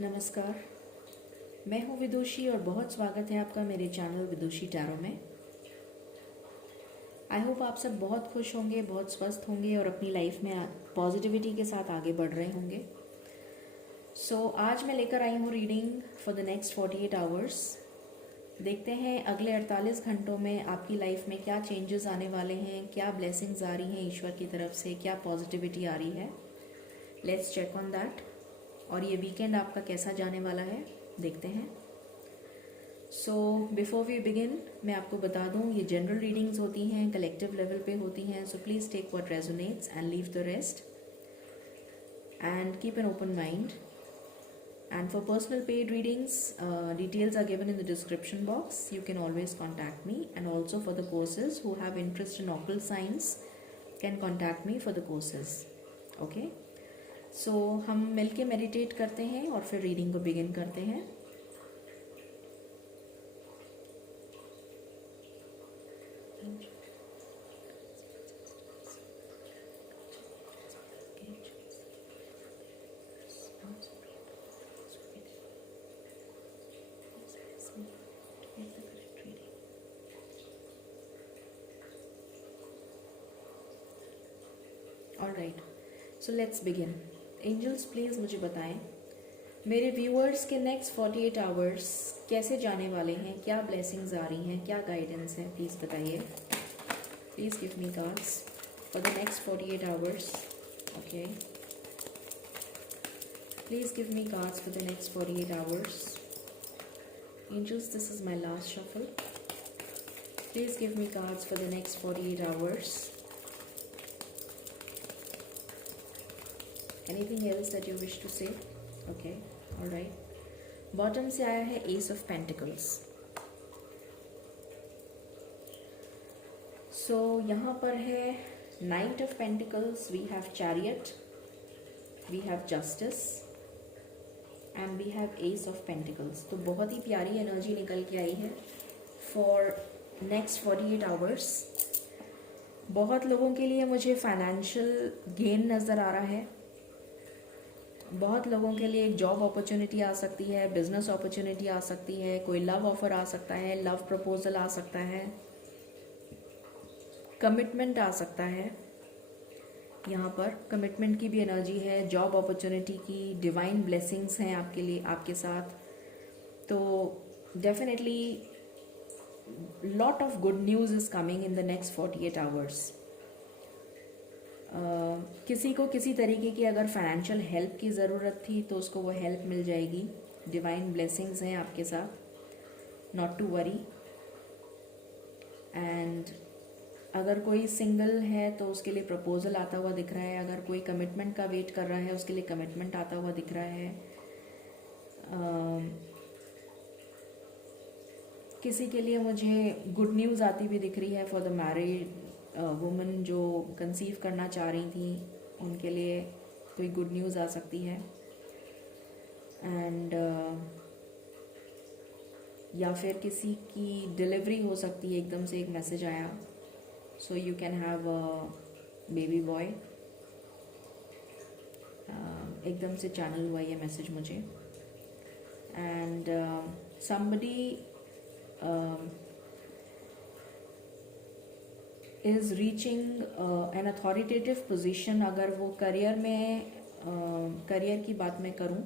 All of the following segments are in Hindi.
नमस्कार, मैं हूँ विदुषी और बहुत स्वागत है आपका मेरे चैनल विदुषी टैरो में। आई होप आप सब बहुत खुश होंगे, बहुत स्वस्थ होंगे और अपनी लाइफ में पॉजिटिविटी के साथ आगे बढ़ रहे होंगे। आज मैं लेकर आई हूँ reading for the next 48 hours. देखते हैं अगले 48 घंटों में आपकी लाइफ में क्या चेंजेस आने वाले हैं, क्या ब्लेसिंग्स आ रही हैं ईश्वर की तरफ से, क्या पॉजिटिविटी आ रही है। Let's check on that. और ये वीकेंड आपका कैसा जाने वाला है, देखते हैं। बिफोर वी बिगिन, मैं आपको बता दूं ये जनरल रीडिंग्स होती हैं, कलेक्टिव लेवल पे होती हैं। So please take what resonates and leave the rest and keep an open mind. And for personal paid readings, details are given in the description box. You can always contact me, and also for the courses who have interest in occult science can contact me for the courses. Okay? हम मिलके मेडिटेट करते हैं और फिर रीडिंग को बिगिन करते हैं। Alright, so let's begin. Angels please मुझे बताएं मेरे व्यूअर्स के नेक्स्ट 48 आवर्स कैसे जाने वाले हैं, क्या ब्लेसिंग्स आ रही हैं, क्या गाइडेंस है, प्लीज़ बताइए। Please give me cards for the next 48 hours. Okay, please give me cards for the next 48 hours. Angels, this is my last shuffle. Please give me cards for the next 48 hours. Anything else that you wish to say? Okay, all right. Bottom से आया है Ace of Pentacles. So यहाँ पर है Knight of Pentacles, we have Chariot, we have Justice, and we have Ace of Pentacles. तो बहुत ही प्यारी एनर्जी निकल के आई है for next 48 hours. बहुत लोगों के लिए मुझे फाइनेंशियल गेन नज़र आ रहा है। बहुत लोगों के लिए एक जॉब अपॉर्चुनिटी आ सकती है, बिजनेस अपॉर्चुनिटी आ सकती है, कोई लव ऑफर आ सकता है, लव प्रपोजल आ सकता है, कमिटमेंट आ सकता है। यहाँ पर कमिटमेंट की भी एनर्जी है, जॉब अपॉर्चुनिटी की, डिवाइन ब्लेसिंग्स हैं आपके लिए, आपके साथ। तो definitely lot of good news is coming in the next 48 hours. किसी को किसी तरीके की अगर फाइनेंशियल हेल्प की ज़रूरत थी तो उसको वो हेल्प मिल जाएगी। डिवाइन ब्लेसिंग्स हैं आपके साथ, नॉट टू वरी। एंड अगर कोई सिंगल है तो उसके लिए प्रपोजल आता हुआ दिख रहा है। अगर कोई कमिटमेंट का वेट कर रहा है उसके लिए कमिटमेंट आता हुआ दिख रहा है। किसी के लिए मुझे गुड न्यूज़ आती हुई दिख रही है फॉर द मैरिड वुमन जो कंसीव करना चाह रही थी, उनके लिए कोई गुड न्यूज़ आ सकती है। एंड या फिर किसी की डिलीवरी हो सकती है, एकदम से एक मैसेज आया, so you can have a baby boy. एकदम से चैनल हुआ ये मैसेज मुझे। And somebody is reaching N authoritative position. अगर वो करियर में करियर की बात मैं करूं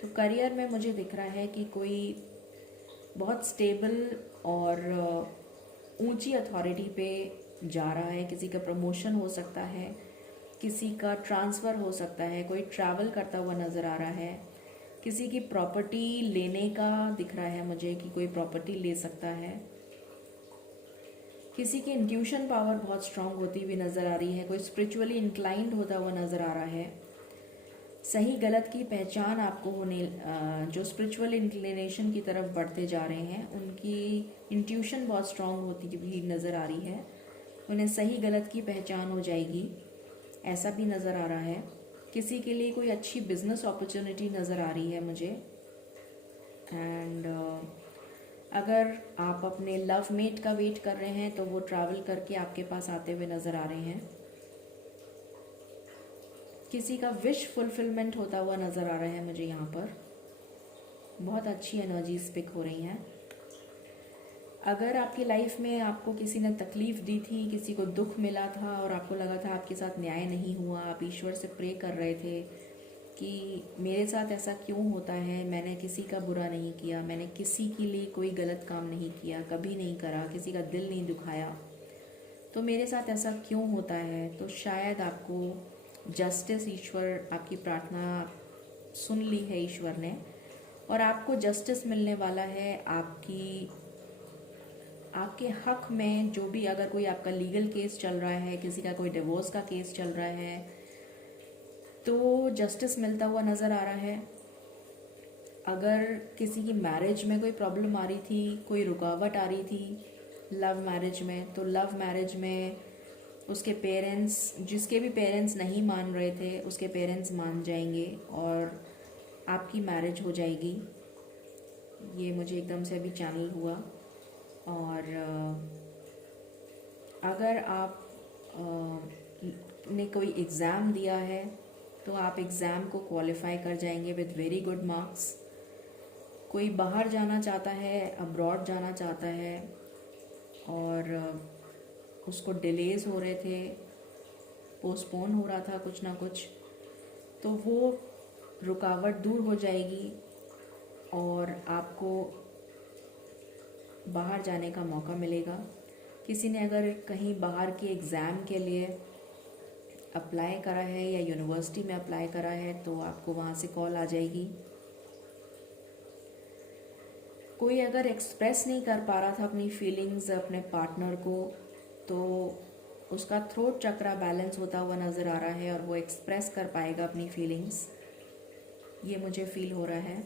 तो करियर में मुझे दिख रहा है कि कोई बहुत स्टेबल और ऊंची अथॉरिटी पे जा रहा है। किसी का प्रमोशन हो सकता है, किसी का ट्रांसफ़र हो सकता है, कोई ट्रैवल करता हुआ नज़र आ रहा है, किसी की प्रॉपर्टी लेने का दिख रहा है मुझे कि कोई प्रॉपर्टी ले सकता है। किसी की इंट्यूशन पावर बहुत स्ट्रांग होती हुई नज़र आ रही है, कोई स्पिरिचुअली इंक्लाइंड होता हुआ नज़र आ रहा है। सही गलत की पहचान आपको होने, जो स्पिरिचुअल इंक्लिनेशन की तरफ बढ़ते जा रहे हैं उनकी इंट्यूशन बहुत स्ट्रांग होती हुई नज़र आ रही है। उन्हें सही गलत की पहचान हो जाएगी, ऐसा भी नज़र आ रहा है। किसी के लिए कोई अच्छी बिजनेस अपॉर्चुनिटी नज़र आ रही है मुझे। एंड अगर आप अपने लव मेट का वेट कर रहे हैं तो वो ट्रैवल करके आपके पास आते हुए नज़र आ रहे हैं। किसी का विश फुलफिलमेंट होता हुआ नज़र आ रहा है मुझे यहाँ पर। बहुत अच्छी एनर्जीज पिक हो रही हैं। अगर आपकी लाइफ में आपको किसी ने तकलीफ़ दी थी, किसी को दुख मिला था और आपको लगा था आपके साथ न्याय नहीं हुआ, आप ईश्वर से प्रे कर रहे थे कि मेरे साथ ऐसा क्यों होता है, मैंने किसी का बुरा नहीं किया, मैंने किसी के लिए कोई गलत काम नहीं किया, कभी नहीं करा, किसी का दिल नहीं दुखाया, तो मेरे साथ ऐसा क्यों होता है। तो शायद आपको जस्टिस, ईश्वर आपकी प्रार्थना सुन ली है ईश्वर ने, और आपको जस्टिस मिलने वाला है। आपके हक में जो भी, अगर कोई आपका लीगल केस चल रहा है, किसी का कोई डिवोर्स का केस चल रहा है, तो जस्टिस मिलता हुआ नज़र आ रहा है। अगर किसी की मैरिज में कोई प्रॉब्लम आ रही थी, कोई रुकावट आ रही थी लव मैरिज में, तो लव मैरिज में उसके पेरेंट्स, जिसके भी पेरेंट्स नहीं मान रहे थे, उसके पेरेंट्स मान जाएंगे और आपकी मैरिज हो जाएगी। ये मुझे एकदम से अभी चैनल हुआ। और अगर आप ने कोई एग्ज़ाम दिया है तो आप एग्ज़ाम को क्वालिफाई कर जाएंगे विद वेरी गुड मार्क्स। कोई बाहर जाना चाहता है, अब्रॉड जाना चाहता है और उसको डिलेज हो रहे थे, पोस्टपोन हो रहा था कुछ ना कुछ, तो वो रुकावट दूर हो जाएगी और आपको बाहर जाने का मौका मिलेगा। किसी ने अगर कहीं बाहर की एग्ज़ाम के लिए अप्लाई करा है या यूनिवर्सिटी में अप्लाई करा है तो आपको वहाँ से कॉल आ जाएगी। कोई अगर एक्सप्रेस नहीं कर पा रहा था अपनी फीलिंग्स अपने पार्टनर को, तो उसका थ्रोट चक्रा बैलेंस होता हुआ नज़र आ रहा है और वो एक्सप्रेस कर पाएगा अपनी फीलिंग्स, ये मुझे फील हो रहा है।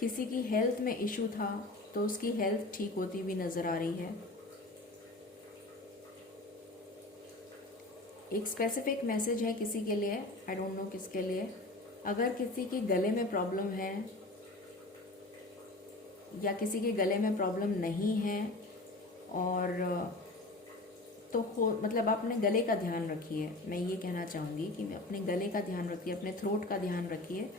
किसी की हेल्थ में इशू था तो उसकी हेल्थ ठीक होती हुई नज़र आ रही है। एक स्पेसिफिक मैसेज है किसी के लिए, आई डोंट नो किसके लिए। अगर किसी के गले में प्रॉब्लम है या किसी के गले में प्रॉब्लम नहीं है, और तो मतलब अपने गले का ध्यान रखिए। मैं ये कहना चाहूँगी कि अपने गले का ध्यान रखिए, अपने थ्रोट का ध्यान रखिए,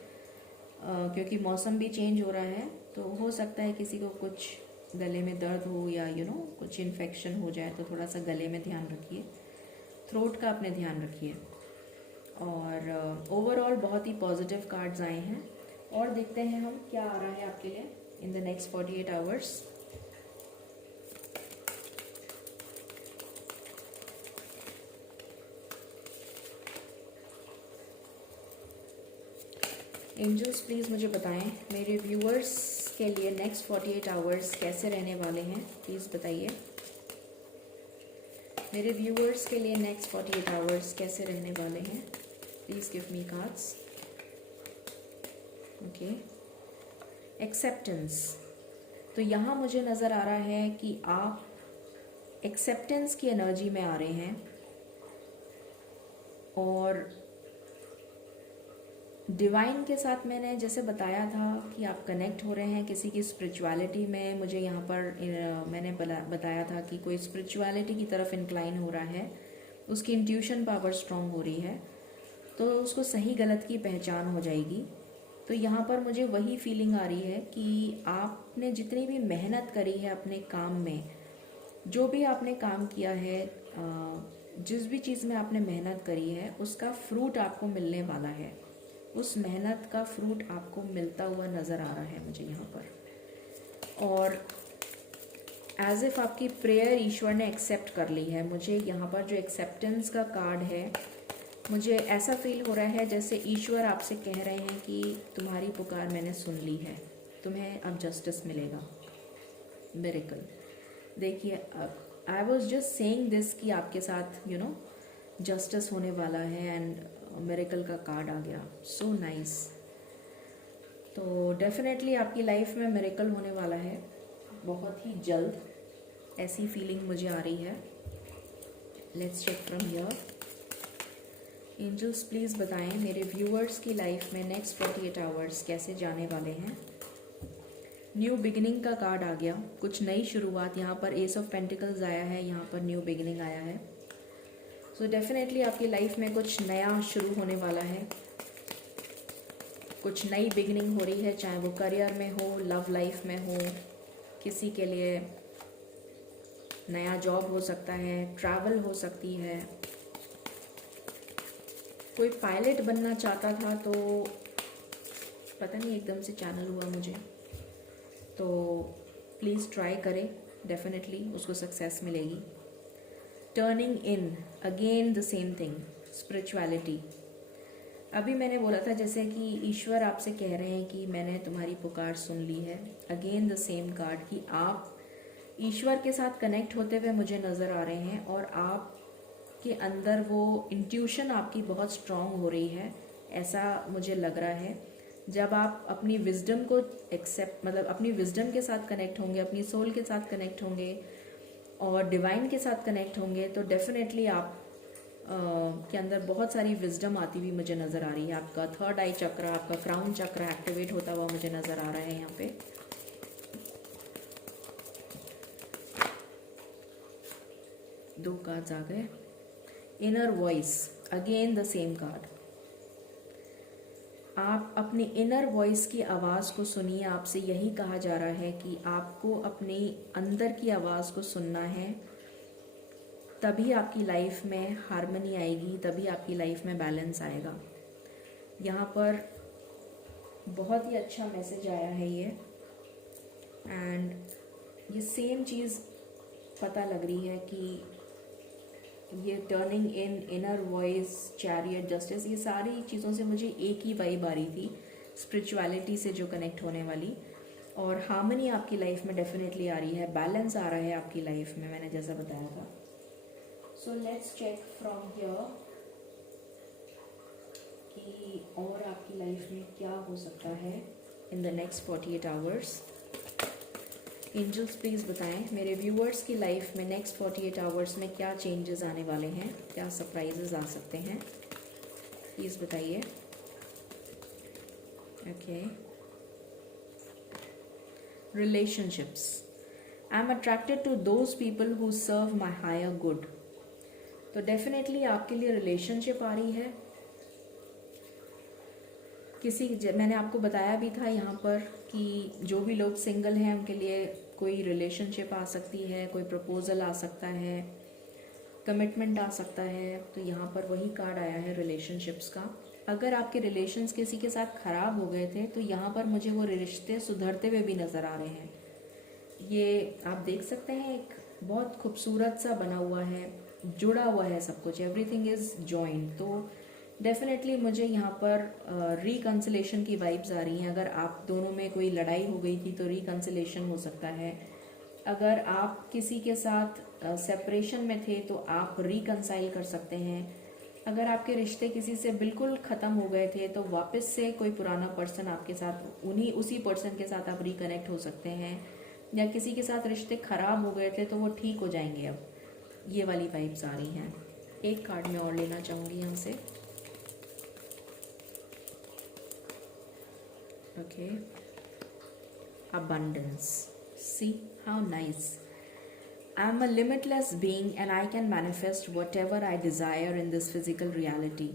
क्योंकि मौसम भी चेंज हो रहा है, तो हो सकता है किसी को कुछ गले में दर्द हो या कुछ इन्फेक्शन हो जाए, तो थोड़ा सा गले में ध्यान रखिए, थ्रोट का अपने ध्यान रखिए। और ओवरऑल बहुत ही पॉजिटिव कार्ड्स आए हैं, और देखते हैं हम क्या आ रहा है आपके लिए in the next 48 hours. Angels please मुझे बताएं मेरे व्यूअर्स के लिए नेक्स्ट 48 आवर्स कैसे रहने वाले हैं, प्लीज़ बताइए। मेरे व्यूअर्स के लिए नेक्स्ट 48 आवर्स कैसे रहने वाले हैं, please give me cards. Okay, acceptance. तो यहाँ मुझे नज़र आ रहा है कि आप एक्सेप्टेंस की एनर्जी में आ रहे हैं, और डिवाइन के साथ मैंने जैसे बताया था कि आप कनेक्ट हो रहे हैं किसी की स्पिरिचुअलिटी में। मुझे यहाँ पर मैंने बताया था कि कोई स्पिरिचुअलिटी की तरफ इंक्लाइन हो रहा है, उसकी इंट्यूशन पावर स्ट्रांग हो रही है, तो उसको सही गलत की पहचान हो जाएगी। तो यहाँ पर मुझे वही फीलिंग आ रही है कि आपने जितनी भी मेहनत करी है अपने काम में, जो भी आपने काम किया है, जिस भी चीज़ में आपने मेहनत करी है, उसका फ्रूट आपको मिलने वाला है। उस मेहनत का फ्रूट आपको मिलता हुआ नज़र आ रहा है मुझे यहाँ पर, और एज इफ़ आपकी प्रेयर ईश्वर ने एक्सेप्ट कर ली है। मुझे यहाँ पर जो एक्सेप्टेंस का कार्ड है, मुझे ऐसा फील हो रहा है जैसे ईश्वर आपसे कह रहे हैं कि तुम्हारी पुकार मैंने सुन ली है, तुम्हें अब जस्टिस मिलेगा, मिरेकल। देखिए, I was just saying this कि आपके साथ जस्टिस होने वाला है, एंड मिरेकल का कार्ड आ गया, सो नाइस। तो डेफिनेटली आपकी लाइफ में मिरेकल होने वाला है बहुत ही जल्द, ऐसी फीलिंग मुझे आ रही है। Let's check from here. Angels please बताएं मेरे व्यूअर्स की लाइफ में नेक्स्ट 48 आवर्स कैसे जाने वाले हैं। न्यू बिगिनिंग का कार्ड आ गया, कुछ नई शुरुआत। यहाँ पर एस ऑफ पेंटिकल्स आया है, यहाँ पर न्यू बिगिनिंग आया है। सो डेफिनेटली आपकी लाइफ में कुछ नया शुरू होने वाला है। कुछ नई बिगनिंग हो रही है, चाहे वो करियर में हो, लव लाइफ में हो, किसी के लिए नया जॉब हो सकता है, ट्रैवल हो सकती है। कोई पायलट बनना चाहता था तो पता नहीं एकदम से चैनल हुआ मुझे, तो प्लीज़ ट्राई करें, डेफिनेटली उसको सक्सेस मिलेगी। Turning in, again the same thing, spirituality. अभी मैंने बोला था जैसे कि ईश्वर आपसे कह रहे हैं कि मैंने तुम्हारी पुकार सुन ली है। अगेन द सेम कार्ड कि आप ईश्वर के साथ कनेक्ट होते हुए मुझे नज़र आ रहे हैं और आप के अंदर वो इंट्यूशन आपकी बहुत स्ट्रांग हो रही है, ऐसा मुझे लग रहा है। जब आप अपनी विजडम को एक्सेप्ट, मतलब अपनी विजडम के साथ कनेक्ट होंगे, अपनी सोल के साथ कनेक्ट होंगे और डिवाइन के साथ कनेक्ट होंगे, तो डेफिनेटली आप के अंदर बहुत सारी विजडम आती हुई मुझे नज़र आ रही है। आपका थर्ड आई चक्र, आपका क्राउन चक्र एक्टिवेट होता हुआ मुझे नज़र आ रहा है यहाँ पे। दो कार्ड्स आ गए। Inner voice, again the same card. आप अपनी इनर वॉइस की आवाज़ को सुनिए। आपसे यही कहा जा रहा है कि आपको अपनी अंदर की आवाज़ को सुनना है, तभी आपकी लाइफ में हार्मनी आएगी, तभी आपकी लाइफ में बैलेंस आएगा। यहाँ पर बहुत ही अच्छा मैसेज आया है ये, एंड ये सेम चीज़ पता लग रही है कि ये टर्निंग इन, इनर वॉइस, चैरियट, जस्टिस, ये सारी चीज़ों से मुझे एक ही वाइब आ रही थी, स्पिरिचुअलिटी से जो कनेक्ट होने वाली। और हार्मनी आपकी लाइफ में डेफिनेटली आ रही है, बैलेंस आ रहा है आपकी लाइफ में, मैंने जैसा बताया था। So let's check from here कि और आपकी लाइफ में क्या हो सकता है in the next 48 hours. Angels please बताएं मेरे व्यूअर्स की लाइफ में नेक्स्ट 48 आवर्स में क्या चेंजेस आने वाले हैं, क्या सरप्राइजेस आ सकते हैं, प्लीज़ बताइए। Okay, relationships, I am attracted to those people who serve my higher good. तो डेफिनेटली आपके लिए रिलेशनशिप आ रही है। मैंने आपको बताया भी था यहाँ पर कि जो भी लोग सिंगल हैं उनके लिए कोई रिलेशनशिप आ सकती है, कोई प्रपोजल आ सकता है, कमिटमेंट आ सकता है। तो यहाँ पर वही कार्ड आया है रिलेशनशिप्स का। अगर आपके रिलेशंस किसी के साथ ख़राब हो गए थे तो यहाँ पर मुझे वो रिश्ते सुधरते हुए भी नज़र आ रहे हैं। ये आप देख सकते हैं, एक बहुत खूबसूरत सा बना हुआ है, जुड़ा हुआ है सब कुछ, एवरीथिंग इज़ जॉइंट। तो डेफिनेटली मुझे यहाँ पर रिकन्सिलेशन की वाइब्स आ रही हैं। अगर आप दोनों में कोई लड़ाई हो गई थी तो रिकन्सिलेशन हो सकता है। अगर आप किसी के साथ सेपरेशन में थे तो आप रिकन्साइल कर सकते हैं। अगर आपके रिश्ते किसी से बिल्कुल ख़त्म हो गए थे तो वापस से कोई पुराना पर्सन आपके साथ, उसी पर्सन के साथ आप रिकनेक्ट हो सकते हैं। या किसी के साथ रिश्ते ख़राब हो गए थे तो वो ठीक हो जाएंगे। अब ये वाली वाइब्स आ रही हैं। एक कार्ड मैं और लेना चाहूँगी यहाँ से। Okay, abundance. See how nice. I am a limitless being and I can manifest whatever I desire in this physical reality.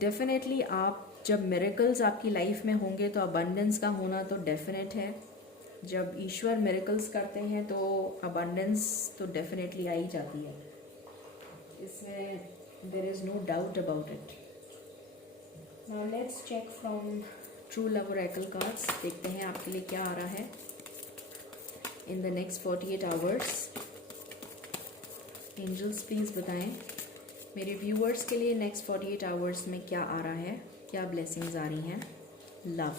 Definitely आप जब miracles आपकी लाइफ में होंगे तो abundance का होना तो definite है। जब ईश्वर miracles करते हैं तो abundance तो definitely आ ही जाती है, इसमें there is no doubt about it. Now let's check from true love oracle cards. देखते हैं आपके लिए क्या आ रहा है in the next 48 hours. Angels please बताएं मेरे व्यूअर्स के लिए नेक्स्ट 48 आवर्स में क्या आ रहा है, क्या ब्लेसिंग्स आ रही हैं। Love,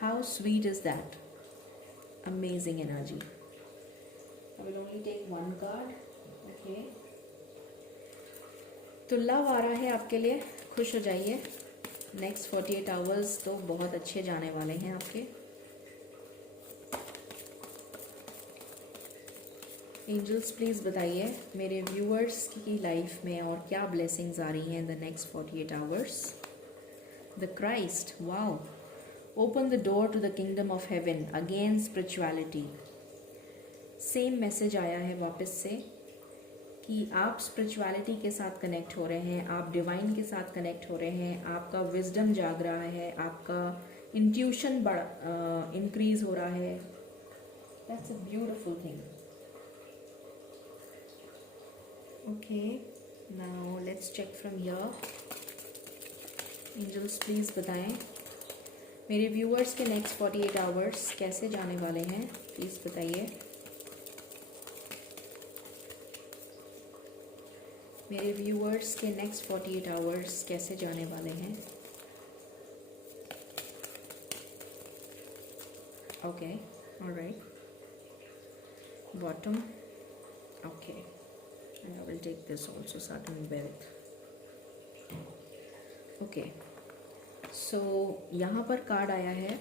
how sweet is that, amazing energy. I will only take one card. Okay, तो लव आ रहा है आपके लिए, खुश हो जाइए। नेक्स्ट 48 आवर्स तो बहुत अच्छे जाने वाले हैं आपके। एंजल्स प्लीज़ बताइए मेरे व्यूअर्स की लाइफ में और क्या ब्लेसिंग्स आ रही हैं in the next 48 hours. The Christ, wow, open the door to the kingdom of heaven, again spirituality. Same message आया है वापस से कि आप स्पिरिचुअलिटी के साथ कनेक्ट हो रहे हैं, आप डिवाइन के साथ कनेक्ट हो रहे हैं, आपका विजडम जाग रहा है, आपका इंट्यूशन इंक्रीज हो रहा है. That's a beautiful thing. Okay, now let's check from here. Angels please बताएं मेरे व्यूअर्स के नेक्स्ट 48 आवर्स कैसे जाने वाले हैं. प्लीज़ बताइए. मेरे व्यूअर्स के नेक्स्ट 48 आवर्स कैसे जाने वाले हैं. Okay, alright. Bottom. Okay, and I will take this also, sudden wealth. Okay, so यहाँ पर कार्ड आया है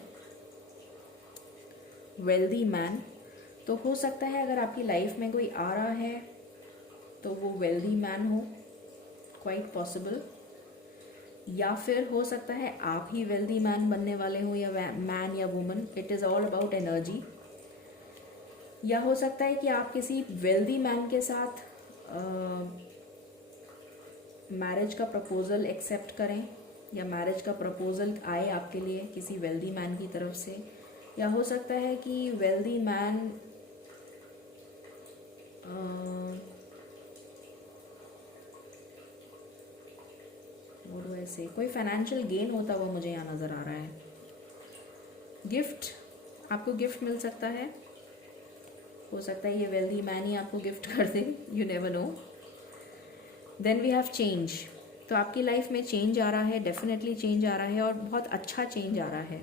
वेल्दी मैन. तो हो सकता है अगर आपकी लाइफ में कोई आ रहा है तो वो वेल्दी मैन हो, क्वाइट पॉसिबल. या फिर हो सकता है आप ही वेल्दी मैन बनने वाले हो, या मैन या woman. It is all about energy. या हो सकता है कि आप किसी वेल्दी मैन के साथ मैरिज का प्रपोजल एक्सेप्ट करें, या मैरिज का प्रपोजल आए आपके लिए किसी वेल्दी मैन की तरफ से. या हो सकता है कि वेल्दी मैन वो तो ऐसे कोई फाइनेंशियल गेन होता हुआ मुझे यहाँ नज़र आ रहा है. गिफ्ट, आपको गिफ्ट मिल सकता है. हो सकता है ये वेल्दी मैन ही आपको गिफ्ट कर दे, you never know. Then we have change. तो आपकी लाइफ में चेंज आ रहा है, डेफिनेटली चेंज आ रहा है, और बहुत अच्छा चेंज आ रहा है.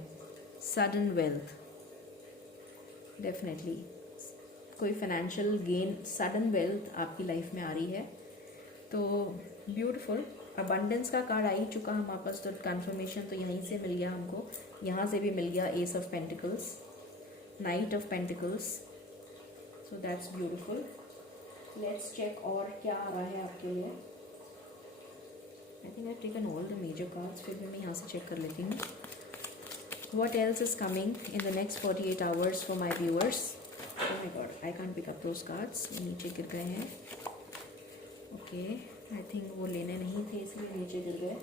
सडन वेल्थ, डेफिनेटली कोई फाइनेंशियल गेन, सडन वेल्थ आपकी लाइफ में आ रही है. तो ब्यूटीफुल. अबंडेंस का कार्ड आ ही चुका हमारे पास, तो कंफर्मेशन तो यहीं से मिल गया हमको. यहाँ से भी मिल गया ace of pentacles, knight of pentacles. So that's beautiful. Let's check और क्या आ रहा है आपके लिए. I think I taken all the major cards, फिर भी मैं यहाँ से चेक कर लेती हूँ. What else is coming in the next 48 hours for my viewers? Oh my god, I can't pick up those cards. नीचे गिर गए हैं. ओके, आई थिंक वो लेने नहीं थे इसलिए नीचे गिर गए.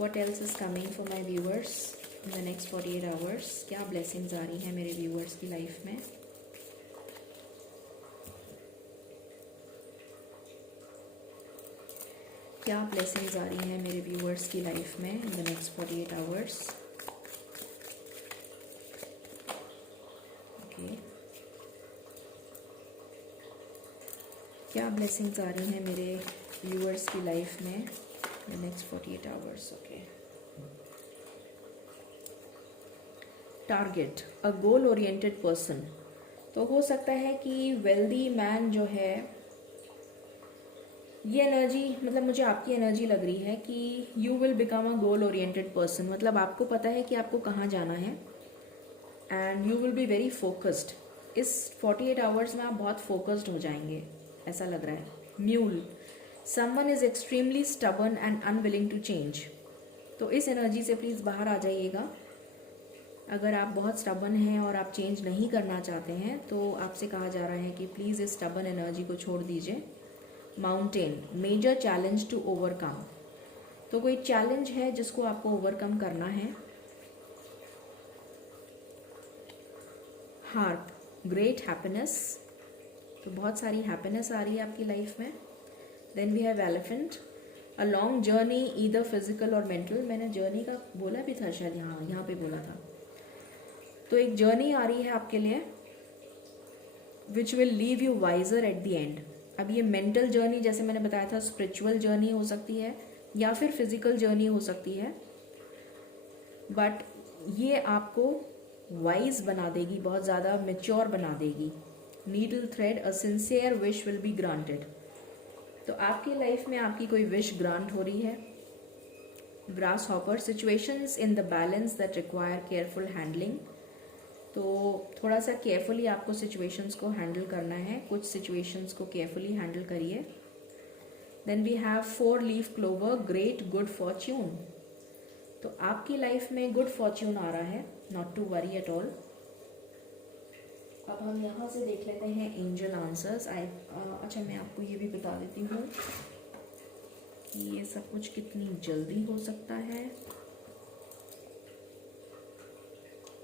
What else is coming for my viewers in the next 48 hours? क्या blessings आ रही हैं मेरे viewers की लाइफ में. क्या ब्लेसिंग्स आ रही हैं मेरे व्यूअर्स की लाइफ में इन द नेक्स्ट 48 आवर्स. ओके, क्या ब्लेसिंग्स आ रही हैं मेरे व्यूअर्स की लाइफ में इन the next 48 hours. Okay, target, a goal oriented person. तो हो सकता है कि वेल्दी मैन जो है, ये एनर्जी, मतलब मुझे आपकी एनर्जी लग रही है कि you will become a goal oriented person. मतलब आपको पता है कि आपको कहाँ जाना है, and you will be very focused. इस 48 आवर्स में आप बहुत फोकस्ड हो जाएंगे, ऐसा लग रहा है. Mule, someone is extremely stubborn and unwilling to change. तो इस एनर्जी से प्लीज़ बाहर आ जाइएगा. अगर आप बहुत स्टबर्न हैं और आप चेंज नहीं करना चाहते हैं तो आपसे कहा जा रहा है कि प्लीज़ इस स्टबर्न एनर्जी को छोड़ दीजिए. Mountain, major challenge to overcome. तो कोई चैलेंज है जिसको आपको ओवरकम करना है. Heart, great happiness. तो बहुत सारी हैप्पीनेस आ रही है आपकी लाइफ में. Then we have elephant, a long journey either physical और मेंटल. मैंने जर्नी का बोला भी था शायद, यहाँ पे बोला था. तो एक जर्नी आ रही है आपके लिए which will leave you wiser at the end. अब ये मेंटल जर्नी, जैसे मैंने बताया था, स्पिरिचुअल जर्नी हो सकती है या फिर फिजिकल जर्नी हो सकती है, बट ये आपको वाइज बना देगी, बहुत ज़्यादा मेच्योर बना देगी. Needle thread, a sincere wish will be granted. तो आपकी लाइफ में आपकी कोई विश ग्रांट हो रही है. Grass hopper, situations in the balance that require careful handling. तो थोड़ा सा केयरफुली आपको सिचुएशंस को हैंडल करना है. कुछ सिचुएशंस को केयरफुली हैंडल करिए. Then we have 4 leaf clover, great good fortune. तो आपकी लाइफ में गुड फॉर्च्यून आ रहा है, not to worry at all. अब हम यहाँ से देख लेते हैं एंजल आंसर्स। अच्छा, मैं आपको ये भी बता देती हूँ कि ये सब कुछ कितनी जल्दी हो सकता है।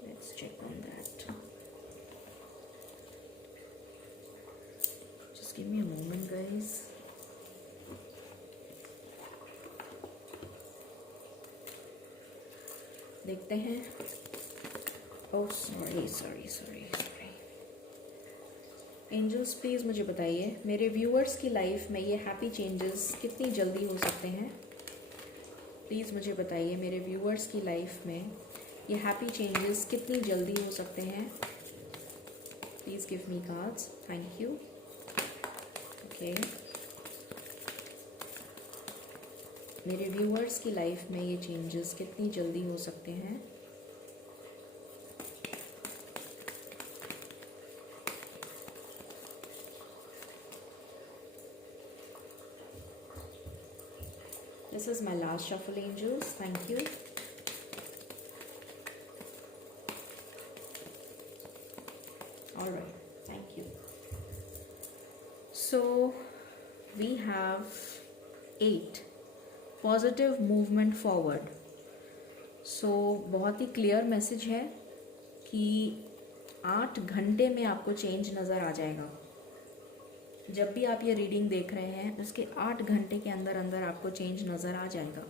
Let's check on that. Just give me a moment guys. देखते हैं। Oh sorry sorry sorry sorry. Angels please मुझे बताइए मेरे व्यूअर्स की लाइफ में ये हैप्पी चेंजेस कितनी जल्दी हो सकते हैं। प्लीज़ मुझे बताइए मेरे व्यूअर्स की लाइफ में ये हैप्पी चेंजेस कितनी जल्दी हो सकते हैं। Please give me cards, thank you. Okay, मेरे व्यूअर्स की लाइफ में ये चेंजेस कितनी जल्दी हो सकते हैं। This is my last shuffle, angels. Thank you. All right, thank you. So we have 8 positive movement forward. So बहुत ही क्लियर मैसेज है कि 8 घंटे में आपको चेंज नज़र आ जाएगा। जब भी आप ये रीडिंग देख रहे हैं उसके 8 घंटे के अंदर अंदर आपको चेंज नज़र आ जाएगा।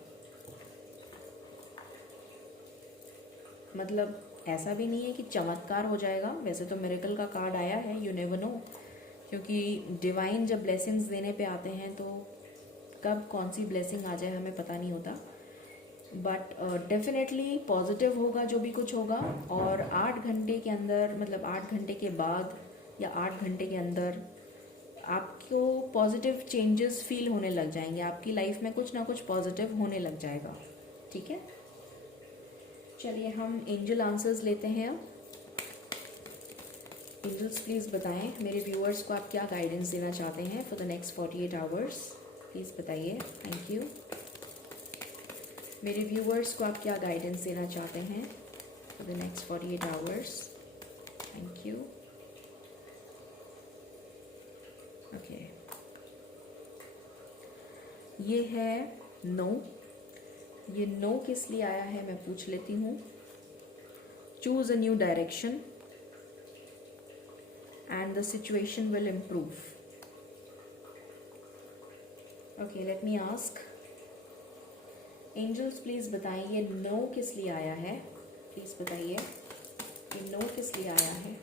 मतलब ऐसा भी नहीं है कि चमत्कार हो जाएगा, वैसे तो मिरेकल का कार्ड आया है, यू नेवर नो, क्योंकि डिवाइन जब ब्लेसिंग्स देने पे आते हैं तो कब कौन सी ब्लेसिंग आ जाए हमें पता नहीं होता। बट डेफिनेटली पॉजिटिव होगा जो भी कुछ होगा। और 8 घंटे के अंदर, मतलब 8 घंटे के बाद या 8 घंटे के अंदर आपको पॉजिटिव चेंजेस फील होने लग जाएंगे। आपकी लाइफ में कुछ ना कुछ पॉजिटिव होने लग जाएगा। ठीक है, चलिए हम एंजल आंसर्स लेते हैं अब। एंजल्स प्लीज़ बताएं मेरे व्यूअर्स को आप क्या गाइडेंस देना चाहते हैं for the next 48 hours. Please बताइए, थैंक यू। मेरे व्यूअर्स को आप क्या गाइडेंस देना चाहते हैं for the next 48 hours. Thank you. Okay, ये है नो। ये नो किस लिए आया है मैं पूछ लेती हूँ। Choose a new direction and the situation will improve. Okay, let me ask angels, please बताएं ये नो किस लिए आया है। प्लीज बताइए ये नो किस लिए आया है।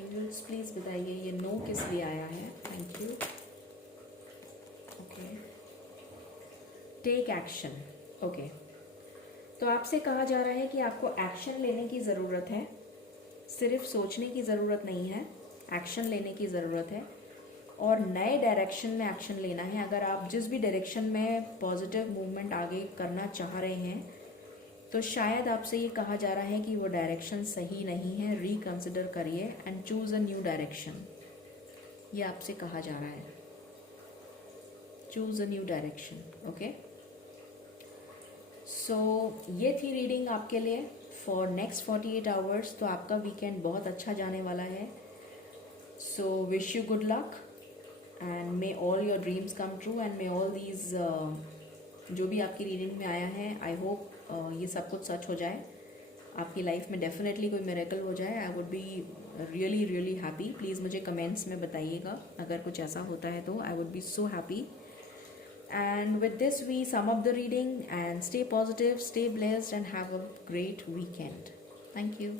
angels प्लीज बताइए ये नो किस लिए आया है। Thank you. Okay, take action. Okay, तो आपसे कहा जा रहा है कि आपको एक्शन लेने की ज़रूरत है। सिर्फ सोचने की ज़रूरत नहीं है, एक्शन लेने की ज़रूरत है और नए डायरेक्शन में एक्शन लेना है। अगर आप जिस भी डायरेक्शन में पॉजिटिव मूवमेंट आगे करना चाह रहे हैं तो शायद आपसे ये कहा जा रहा है कि वो डायरेक्शन सही नहीं है, रिकंसिडर करिए and choose a new direction. ये आपसे कहा जा रहा है, choose a new direction. Okay, so ये थी रीडिंग आपके लिए फॉर नेक्स्ट 48 आवर्स। तो आपका वीकेंड बहुत अच्छा जाने वाला है। So wish you good luck and may all your dreams come true and may all these जो भी आपकी रीडिंग में आया है, आई होप ये सब कुछ सच हो जाए। आपकी लाइफ में डेफिनेटली कोई मिरेकल हो जाए। I would be really really happy. Please मुझे कमेंट्स में बताइएगा अगर कुछ ऐसा होता है तो। I would be so happy. And with this, we sum up the reading and stay positive, stay blessed, and have a great weekend. Thank you.